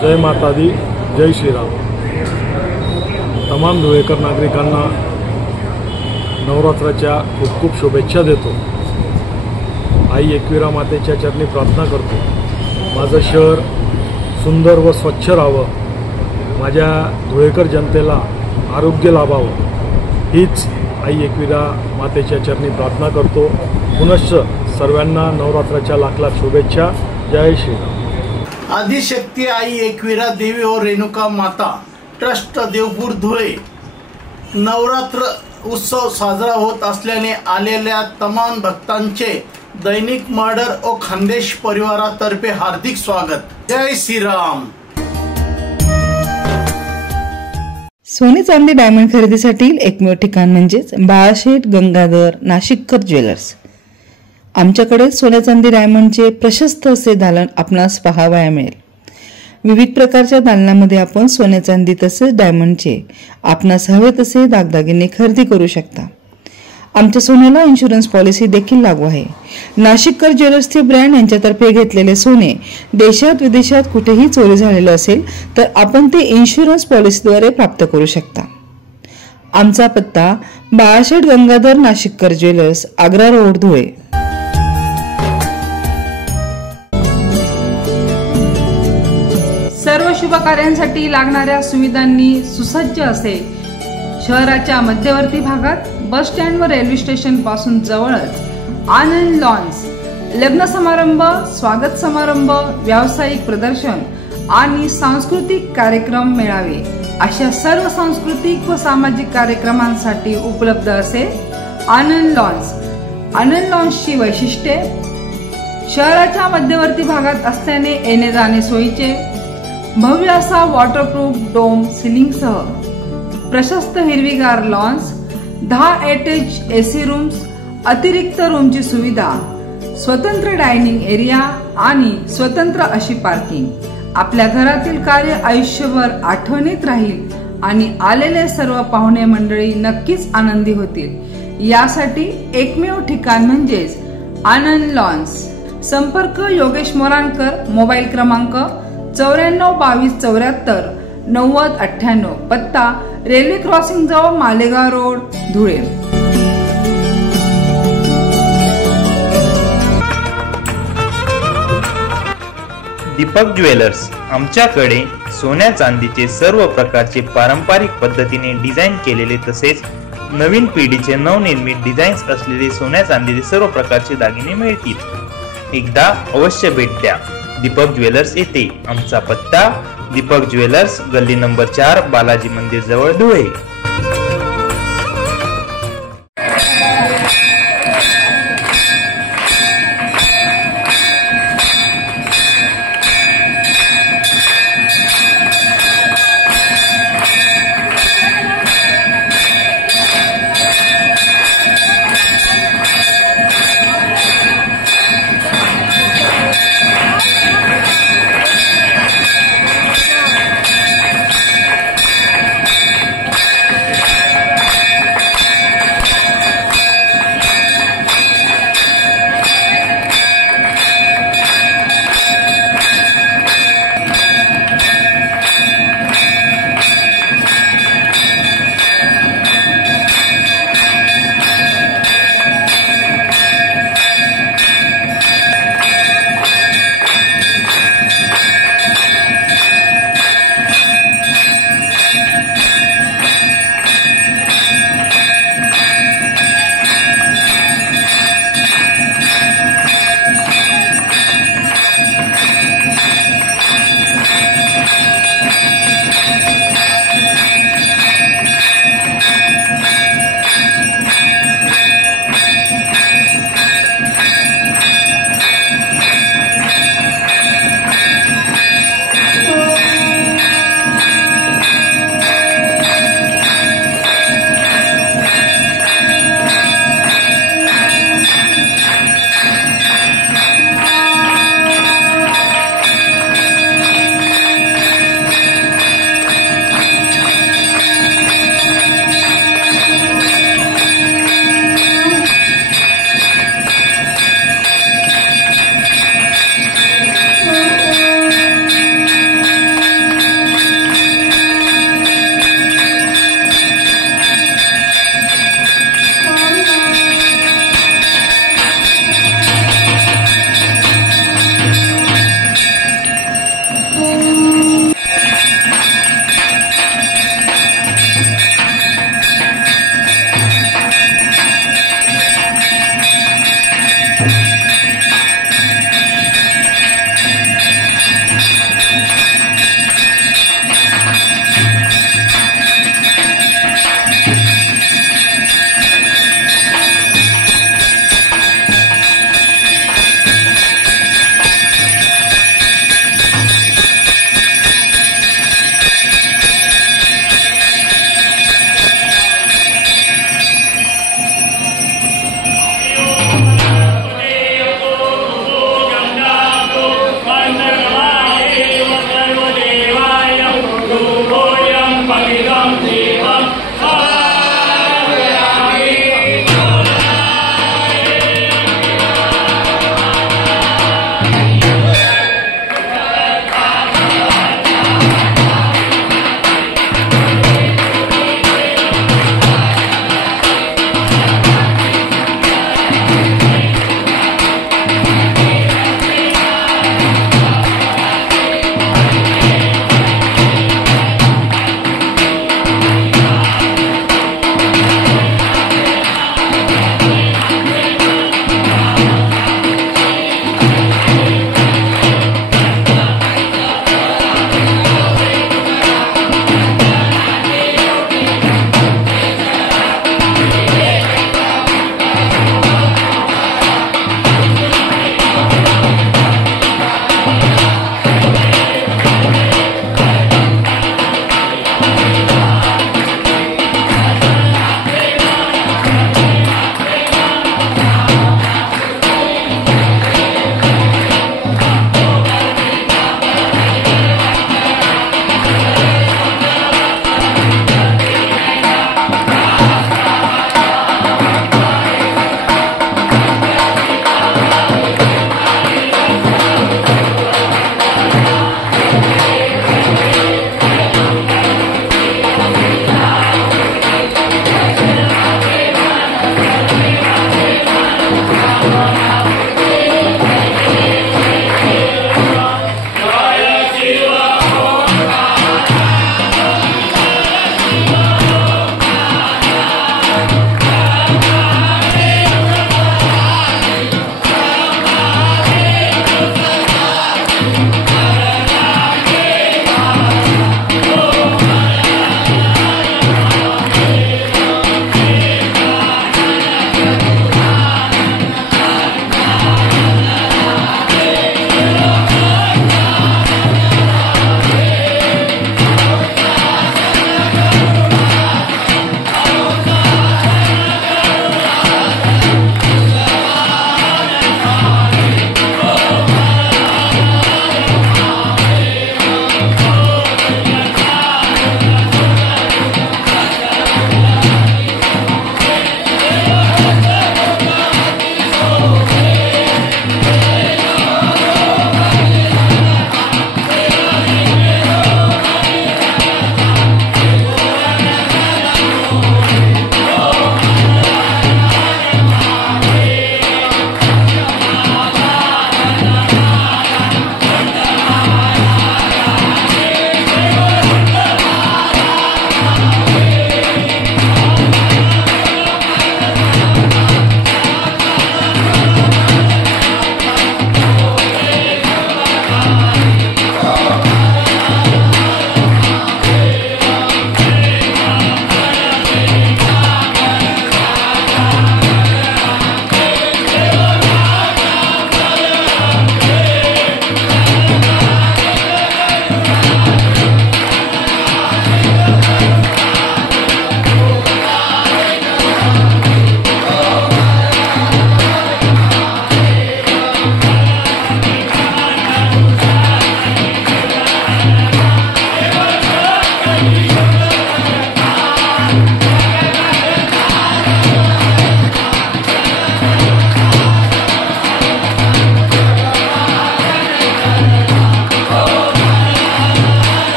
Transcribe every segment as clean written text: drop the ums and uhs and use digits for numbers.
जय माता दी, जय श्रीराम। तमाम धुळेकर नागरिकांना नवरात्राच्या खूप खूप शुभेच्छा देतो। आई एकविरा मातेच्या चरणी प्रार्थना करतो, माझं शहर सुंदर व स्वच्छ राहावं, माझ्या धुळेकर जनतेला आरोग्य लाभावं, हीच आई एकविरा मातेच्या चरणी प्रार्थना करतो। पुनश्च सर्वांना नवरात्राच्या लाख लाख शुभेच्छा। जय श्रीराम। आदिशक्ती आई एकविरा देवी और रेणुका माता ट्रस्ट देवपूर धुळे नवरात्र उत्सव साजरा होत असल्याने आलेल्या तमाम भक्तांचे दैनिक मर्डर और खानदेश परिवारातर्फे हार्दिक स्वागत। जय श्रीराम। सोने चांदी डायमंड खरेदीसाठी एकमेव ठिकाण म्हणजेच बाळाशेठ गंगाधर नाशिककर ज्वेलर्स। आमच्याकडे सोने चांदी डायमंडचे प्रशस्त असे दालन आपणास पाहावयास मिळेल। विविध प्रकारच्या दालनामध्ये आपण सोने चांदी तसेच डायमंडचे आपणास हवे तसे दागदागिने खरेदी करू शकता। आमच्या सोन्याला इन्शुरन्स पॉलिसी देखील लागू आहे। नाशिककर ज्वेलर्सचे ब्रँड यांच्यातर्फे घेतलेले सोने देशात विदेशात कुठेही चोरी झालेले असेल तर आपण ते इन्शुरन्स पॉलिसीद्वारे प्राप्त करू शकता। आमचा पत्ता बाळाशेठ गंगाधर नाशिककर ज्वेलर्स, आग्रा रोड, धुळे। सर्व शुभ कार्यांसाठी लागणाऱ्या सुविधांनी सुसज्ज असे शहराच्या मध्यवर्ती भागात बस स्टँड व रेल्वे स्टेशन पासून जवळच आनंद लॉन्स लग्न समारंभ, स्वागत समारंभ, व्यावसायिक प्रदर्शन आणि सांस्कृतिक कार्यक्रम मेळावे अशा सर्व सांस्कृतिक व सामाजिक कार्यक्रमांसाठी उपलब्ध असे आनंद लॉन्स। आनंद लॉन्सची वैशिष्ट्ये शहराच्या मध्यवर्ती भागात असल्याने येणे जाणे सोयीचे, भव्य असा वॉटरप्रूफ डोम सिलिंगसह प्रशस्त हिरवीगार लॉन्स, 10 अटॅच एसी रूम्स, अतिरिक्त रूमची सुविधा, स्वतंत्र डायनिंग एरिया आणि स्वतंत्र अशी पार्किंग। आपल्या घरातील कार्य आयुष्यभर आठवणीत राहील आणि आलेले सर्व पाहुणे मंडळी नक्कीच आनंदी होतील। यासाठी एकमेव ठिकाण म्हणजेच आनंद लॉन्स। संपर्क योगेश मोराणकर, मोबाईल क्रमांक 94 22 74 90 98, पत्ता रेल्वे क्रॉसिंग जवळ मालेगाव रोड, धुळे। दीपक ज्वेलर्स। आमच्याकडे सोन्या चांदीचे सर्व प्रकारचे पारंपरिक पद्धतीने डिझाईन केलेले तसेच नवीन पिढीचे नवनिर्मित डिझाईन्स असलेले सोन्या चांदीचे सर्व प्रकारचे दागिने मिळतील। एकदा अवश्य भेट द्या दीपक ज्वेलर्स येथे। आमचा पत्ता दीपक ज्वेलर्स, गल्ली नंबर 4, बालाजी मंदिर जवळ, धुळे।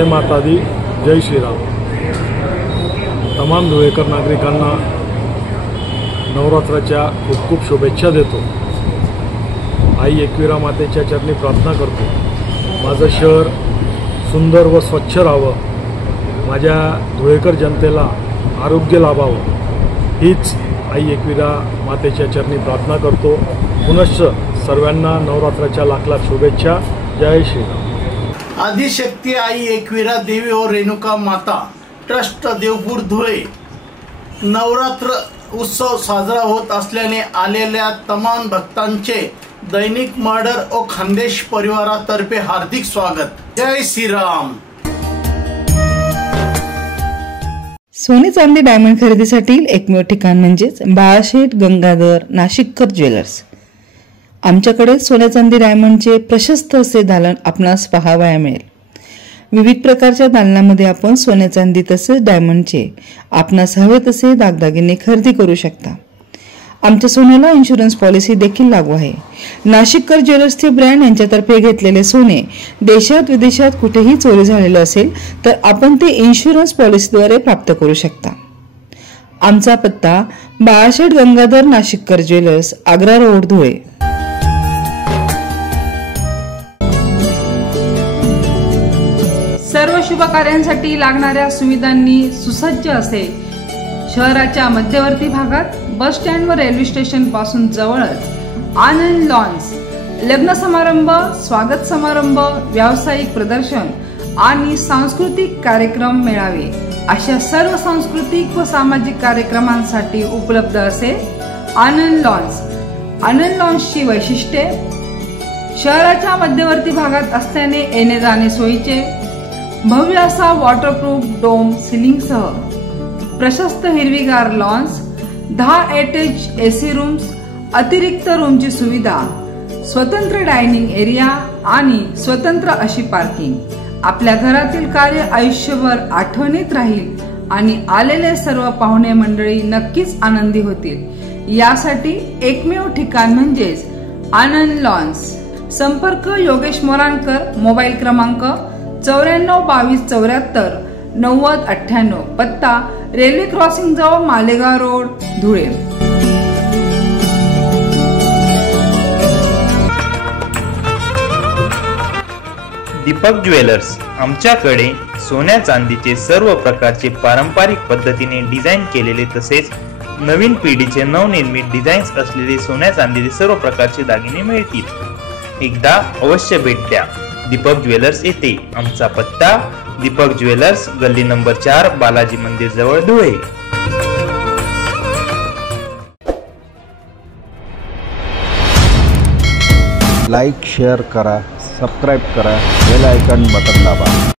जय माता दी, जय श्रीराम। तमाम धुळेकर नागरिकांना नवरात्राच्या खूप खूप शुभेच्छा देतो। आई एकविरा मातेच्या चरणी प्रार्थना करतो, माझं शहर सुंदर व स्वच्छ राहावं, माझ्या धुळेकर जनतेला आरोग्य लाभावं, हीच आई एकविरा मातेच्या चरणी प्रार्थना करतो। पुनश्च सर्वांना नवरात्राच्या लाख लाख शुभेच्छा। जय श्रीराम। आदिशक्ती आई एकविरा देवी और रेणुका माता ट्रस्ट देवपूर धुळे नवरात्र उत्सव साजरा होत असल्याने आलेल्या तमाम भक्तांचे दैनिक मर्डर और खानदेश परिवारातर्फे हार्दिक स्वागत। जय श्रीराम। सोने चांदी डायमंड खरेदीसाठी एकमेव ठिकाण म्हणजेच बाळाशेठ गंगाधर नाशिककर ज्वेलर्स। आमच्याकडे सोने चांदी डायमंडचे प्रशस्त असे दालन आपणास पाहावया मिळेल। विविध प्रकारच्या दालनामध्ये आपण सोने चांदी तसेच डायमंडचे आपणास हवे तसे दागदागिने खरेदी करू शकता। आमच्या सोन्याला इन्शुरन्स पॉलिसी देखील लागू आहे। नाशिककर ज्वेलर्सचे ब्रँड यांच्यातर्फे घेतलेले सोने देशात विदेशात कुठेही चोरी झालेलं असेल तर आपण ते इन्शुरन्स पॉलिसीद्वारे प्राप्त करू शकता। आमचा पत्ता बाळाशेठ गंगाधर नाशिककर ज्वेलर्स, आग्रा रोड, धुळे। सर्व शुभ कार्यांसाठी लागणाऱ्या सुविधांनी सुसज्ज असे शहराच्या मध्यवर्ती भागात बस स्टँड व रेल्वे स्टेशन पासून जवळच आनंद लॉन्स लग्न समारंभ, स्वागत समारंभ, व्यावसायिक प्रदर्शन आणि सांस्कृतिक कार्यक्रम मेळावे अशा सर्व सांस्कृतिक व सामाजिक कार्यक्रमांसाठी उपलब्ध असे आनंद लॉन्स। आनंद लॉन्सची वैशिष्ट्ये शहराच्या मध्यवर्ती भागात असल्याने येणे जाणे सोयीचे, भव्य असा वॉटरप्रूफ डोम सिलिंगसह प्रशस्त हिरवीगार लॉन्स, 10 अटॅच एसी रूम्स, अतिरिक्त रूमची सुविधा, स्वतंत्र डायनिंग एरिया आणि स्वतंत्र अशी पार्किंग। आपल्या घरातील कार्य आयुष्यभर आठवणीत राहील आणि आलेले सर्व पाहुणे मंडळी नक्कीच आनंदी होतील। यासाठी एकमेव ठिकाण म्हणजेच आनंद लॉन्स। संपर्क योगेश मोराणकर, मोबाईल क्रमांक 94 22 74 90 98, पत्ता रेल्वे क्रॉसिंग जवळ मालेगाव रोड, धुळे। दीपक ज्वेलर्स आमच्याकडे सोन्या चांदीचे सर्व प्रकारचे पारंपरिक पद्धतीने डिझाईन केलेले तसेच नवीन पिढीचे नवनिर्मित डिझाईन्स असलेले सोन्या चांदीचे सर्व प्रकारचे दागिने मिळतील। एकदा अवश्य भेट द्या दीपक ज्वेलर्स येथे। आमचा पत्ता दीपक ज्वेलर्स, गल्ली नंबर 4, बालाजी मंदिर जवळ, धुळे। लाईक, शेअर करा, सबस्क्राईब करा, बेल आयकॉन बटन दाबा।